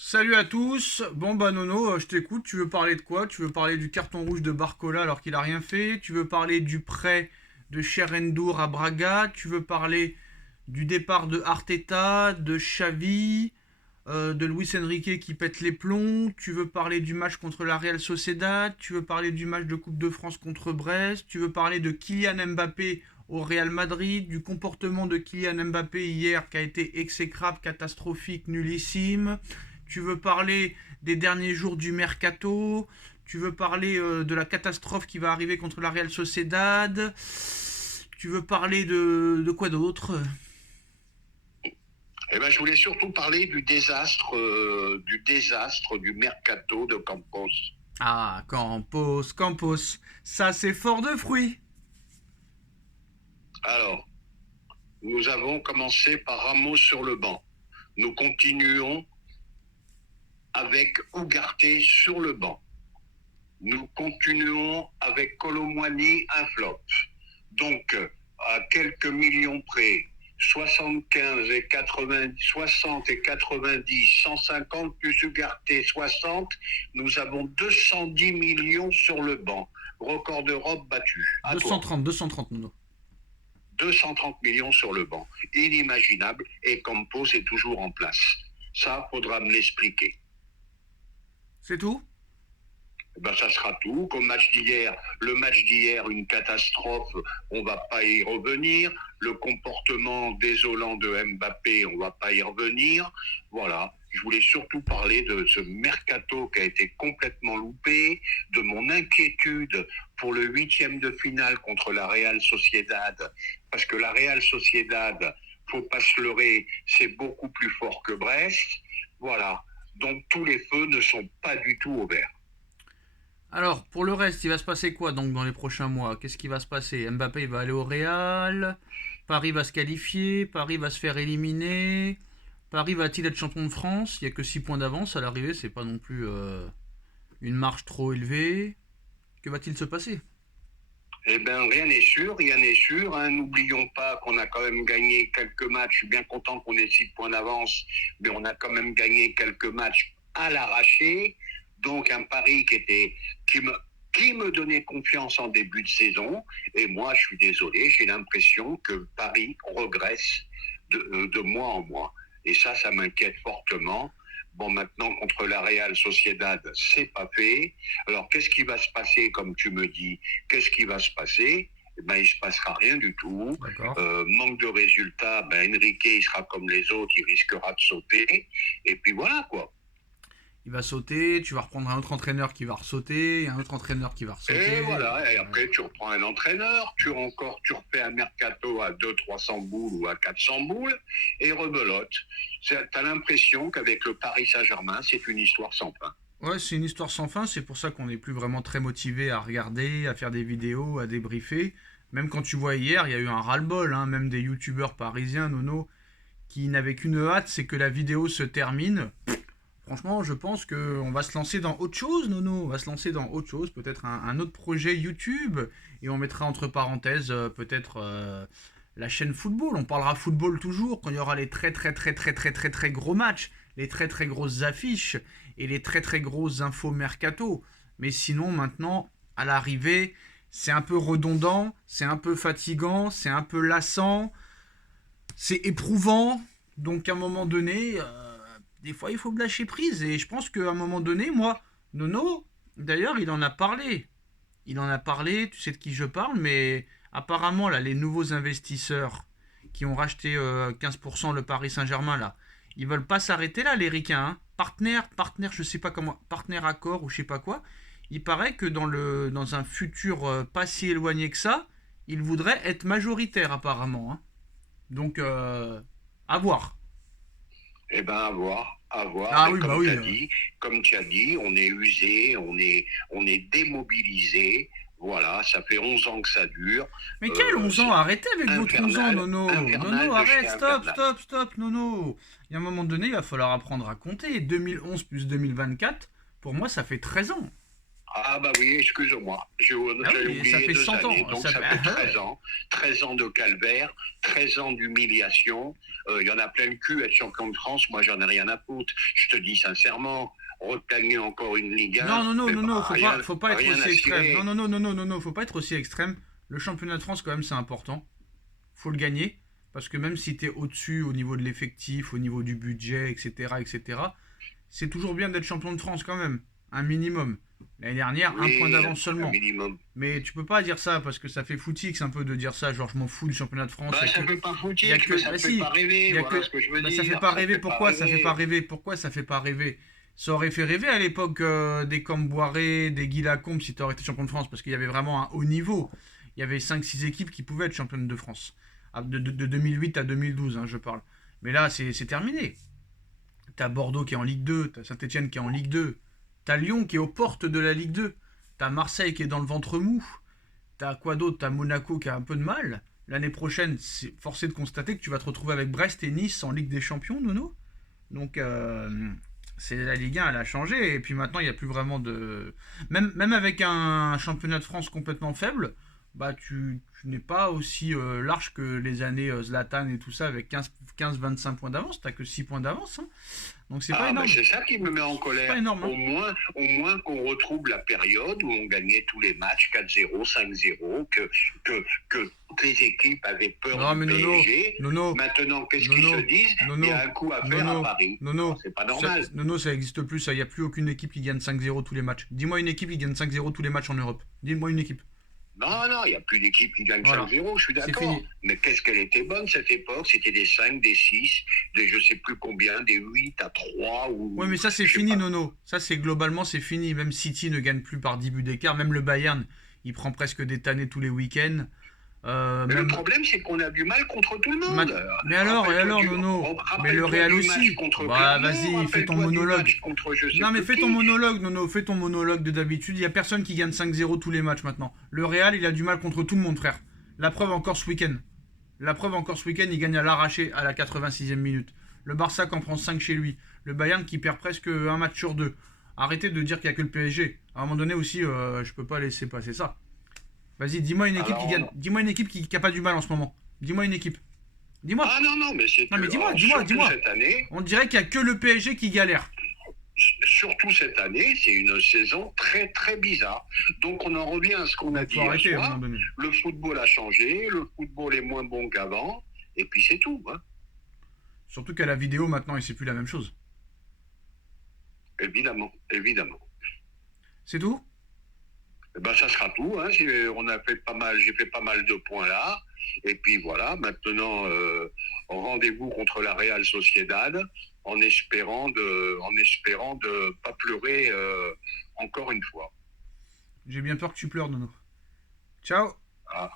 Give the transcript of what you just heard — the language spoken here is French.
Salut à tous. Bon bah Nono, je t'écoute. Tu veux parler de quoi? Tu veux parler du carton rouge de Barcola alors qu'il a rien fait? Tu veux parler du prêt de Cherrendour à Braga? Tu veux parler du départ de Arteta, de Xavi, de Luis Enrique qui pète les plombs? Tu veux parler du match contre la Real Sociedad? Tu veux parler du match de Coupe de France contre Brest? Tu veux parler de Kylian Mbappé au Real Madrid, du comportement de Kylian Mbappé hier qui a été exécrable, catastrophique, nullissime? Tu veux parler des derniers jours du mercato? Tu veux parler de la catastrophe qui va arriver contre la Real Sociedad? Tu veux parler de quoi d'autre? Je voulais surtout parler du désastre du mercato de Campos. Ah, Campos, Campos. Ça, c'est fort de fruits. Alors, nous avons commencé par Ramos sur le banc. Nous continuons avec Ugarte sur le banc. Nous continuons avec Colomwani, un flop. Donc, à quelques millions près, 75 et 80, 60 et 90, 150 plus Ugarte 60, nous avons 210 millions sur le banc. Record d'Europe battu. À toi. 230, Nono. 230 millions sur le banc. Inimaginable. Et Campos est toujours en place. Ça, faudra me l'expliquer. C'est tout? Ça sera tout. Comme le match d'hier, une catastrophe, on va pas y revenir. Le comportement désolant de Mbappé, on va pas y revenir. Voilà. Je voulais surtout parler de ce mercato qui a été complètement loupé, de mon inquiétude pour le 8e de finale contre la Real Sociedad, parce que la Real Sociedad, faut pas se leurrer, c'est beaucoup plus fort que Brest. Voilà. Donc tous les feux ne sont pas du tout au vert. Alors, pour le reste, il va se passer quoi donc dans les prochains mois? Qu'est-ce qui va se passer? Mbappé il va aller au Real. Paris va se qualifier. Paris va se faire éliminer. Paris va-t-il être champion de France? Il n'y a que 6 points d'avance à l'arrivée, c'est pas non plus une marche trop élevée. Que va-t-il se passer? Rien n'est sûr, rien n'est sûr. Hein. N'oublions pas qu'on a quand même gagné quelques matchs. Je suis bien content qu'on ait 6 points d'avance, mais on a quand même gagné quelques matchs à l'arraché. Donc un pari qui me donnait confiance en début de saison. Et moi, je suis désolé, j'ai l'impression que Paris regresse de mois en mois. Et ça m'inquiète fortement. Bon, maintenant, contre la Real Sociedad, c'est pas fait. Alors, qu'est-ce qui va se passer, comme tu me dis? Qu'est-ce qui va se passer? Il se passera rien du tout. D'accord. Manque de résultats, Enrique, il sera comme les autres, il risquera de sauter. Et puis voilà, quoi. Il va sauter, tu vas reprendre un autre entraîneur qui va ressauter, un autre entraîneur qui va Et ressauter. voilà, et après tu reprends un entraîneur, tu refais un mercato à 200-300 boules ou à 400 boules, et rebelote. T'as l'impression qu'avec le Paris Saint-Germain, c'est une histoire sans fin. Ouais, c'est une histoire sans fin, c'est pour ça qu'on n'est plus vraiment très motivé à regarder, à faire des vidéos, à débriefer. Même quand tu vois hier, il y a eu un ras-le-bol, hein, même des youtubeurs parisiens, Nono, qui n'avaient qu'une hâte, c'est que la vidéo se termine. Franchement, je pense qu'on va se lancer dans autre chose, Nono. On va se lancer dans autre chose, peut-être un autre projet YouTube. Et on mettra entre parenthèses peut-être la chaîne football. On parlera football toujours quand il y aura les très très très très très très très gros matchs, les très très grosses affiches et les très très grosses infos mercato. Mais sinon, maintenant, à l'arrivée, c'est un peu redondant, c'est un peu fatigant, c'est un peu lassant, c'est éprouvant. Donc à un moment donné, des fois il faut lâcher prise. Et je pense qu'à un moment donné, moi, Nono, d'ailleurs, il en a parlé. Il en a parlé, tu sais de qui je parle, mais apparemment, là, les nouveaux investisseurs qui ont racheté 15% le Paris Saint-Germain, là, ils veulent pas s'arrêter là, les ricains. Hein. Partenaire, je sais pas comment, partenaire accord ou je sais pas quoi. Il paraît que dans un futur pas si éloigné que ça, ils voudraient être majoritaires apparemment. Hein. Donc, à voir. À voir. Ah Et oui, bah oui. comme tu as dit, on est usé, on est démobilisé. Voilà, ça fait 11 ans que ça dure. Mais quel 11 ans? C'est Arrêtez avec votre 11 ans, Nono. infernal Nono, de chez arrête, stop, infernal. stop, stop, Nono. Il y a un moment donné, il va falloir apprendre à compter. 2011 plus 2024, pour moi, ça fait 13 ans. Ah bah oui, excuse-moi, j'ai Ah oui, ça oublié fait 2 100 années, ans. donc Ça ça fait... fait 13 ans, 13 ans de calvaire, 13 ans d'humiliation. Il y en a plein le cul être champion de France, moi j'en ai rien à foutre. Je te dis sincèrement, regagner encore une Ligue Non, 1, non, non, mais non, non, faut pas être rien aussi à extrême. Non, cirer. non, non, non, non, non, non, faut pas être aussi extrême. Le championnat de France, quand même, c'est important. Faut le gagner. Parce que même si tu es au-dessus au niveau de l'effectif, au niveau du budget, etc., etc., c'est toujours bien d'être champion de France quand même. Un minimum. L'année dernière, un point Oui, d'avance un seulement. minimum. Mais tu peux pas dire ça parce que ça fait footix un peu de dire ça. Genre, je m'en fous du championnat de France. Bah ça fait pas footix, mais ça Bah fait pas si. Il rêver, y a voilà que. ce que je veux Bah ça fait dire. pas Ça rêver. fait pas Pourquoi ça fait pas rêver. rêver? Pourquoi ça fait pas rêver? Ça aurait fait rêver à l'époque des Camboiré, des Guy Lacombe si tu aurais été champion de France parce qu'il y avait vraiment un haut niveau. Il y avait 5-6 équipes qui pouvaient être championnes de France. De 2008 à 2012, hein, je parle. Mais là, c'est terminé. T'as Bordeaux qui est en Ligue 2, t'as Saint-Etienne qui est en Ligue 2, t'as Lyon qui est aux portes de la Ligue 2, t'as Marseille qui est dans le ventre mou, t'as quoi d'autre? T'as Monaco qui a un peu de mal. L'année prochaine, c'est forcé de constater que tu vas te retrouver avec Brest et Nice en Ligue des Champions, Nono. Donc, c'est la Ligue 1, elle a changé. Et puis maintenant, il n'y a plus vraiment de. Même avec un championnat de France complètement faible, bah, tu n'es pas aussi large que les années Zlatan et tout ça avec 15-25 points d'avance. T'as que 6 points d'avance, hein. Donc, c'est pas Ah, ben énorme. c'est ça qui me met en C'est pas colère. énorme, hein. Au moins qu'on retrouve la période où on gagnait tous les matchs 4-0, 5-0, que toutes les équipes avaient peur Non, du mais Nono, PSG. Nono, Maintenant, qu'est-ce qu'ils se Nono, disent? Il y Nono, a un coup à faire à Nono, Paris. Non, Nono, c'est pas normal. Nono, ça existe plus, ça. Il n'y a plus aucune équipe qui gagne 5-0 tous les matchs. Dis-moi une équipe qui gagne 5-0 tous les matchs en Europe. Dis-moi une équipe. Non, non, il n'y a plus d'équipe qui gagne Voilà. 5-0, je suis C'est d'accord. fini. Mais qu'est-ce qu'elle était bonne cette époque? C'était des 5, des 6, des je sais plus combien, des 8 à 3 Ouais, ou mais ça, c'est je sais fini, pas. Nono. Ça, c'est globalement, c'est fini. Même City ne gagne plus par 10 buts d'écart. Même le Bayern, il prend presque des tannés tous les week-ends. Mais le Même. problème, c'est qu'on a du mal contre tout le monde. Mais alors, et alors, Nono? Mais le Rappelle-toi Real du match aussi. contre Bah, Clermont, vas-y, fais ton rappelle-toi du monologue. match contre je sais Non, mais plus fais ton qui. monologue, Nono. Fais ton monologue de d'habitude. Il n'y a personne qui gagne 5-0 tous les matchs maintenant. Le Real, il a du mal contre tout le monde, frère. La preuve encore ce week-end. La preuve encore ce week-end, il gagne à l'arraché à la 86e minute. Le Barça qui en prend 5 chez lui. Le Bayern qui perd presque un match sur deux. Arrêtez de dire qu'il n'y a que le PSG. À un moment donné aussi, je peux pas laisser passer ça. Vas-y, dis-moi une équipe qui Alors, gagne. Dis-moi une équipe qui a pas du mal en ce moment. Dis-moi une équipe. Dis-moi. ah non, non, mais c'est Non, mais que, dis-moi, dis-moi, surtout dis-moi. cette année, On dirait qu'il n'y a que le PSG qui galère. c'est une saison très, très bizarre. Donc, on en revient à ce qu'on a Donc dit faut hier arrêter à un moment soir. donné. Le football a changé, le football est moins bon qu'avant, et puis c'est tout, hein. Surtout qu'à la vidéo maintenant, et c'est plus la même chose. Évidemment, évidemment. C'est tout? Eh ben, ça sera tout, hein. J'ai fait pas mal de points là. Et puis voilà, maintenant, rendez-vous contre la Real Sociedad en espérant de pas pleurer encore une fois. J'ai bien peur que tu pleures, Nono. Ciao. Ah.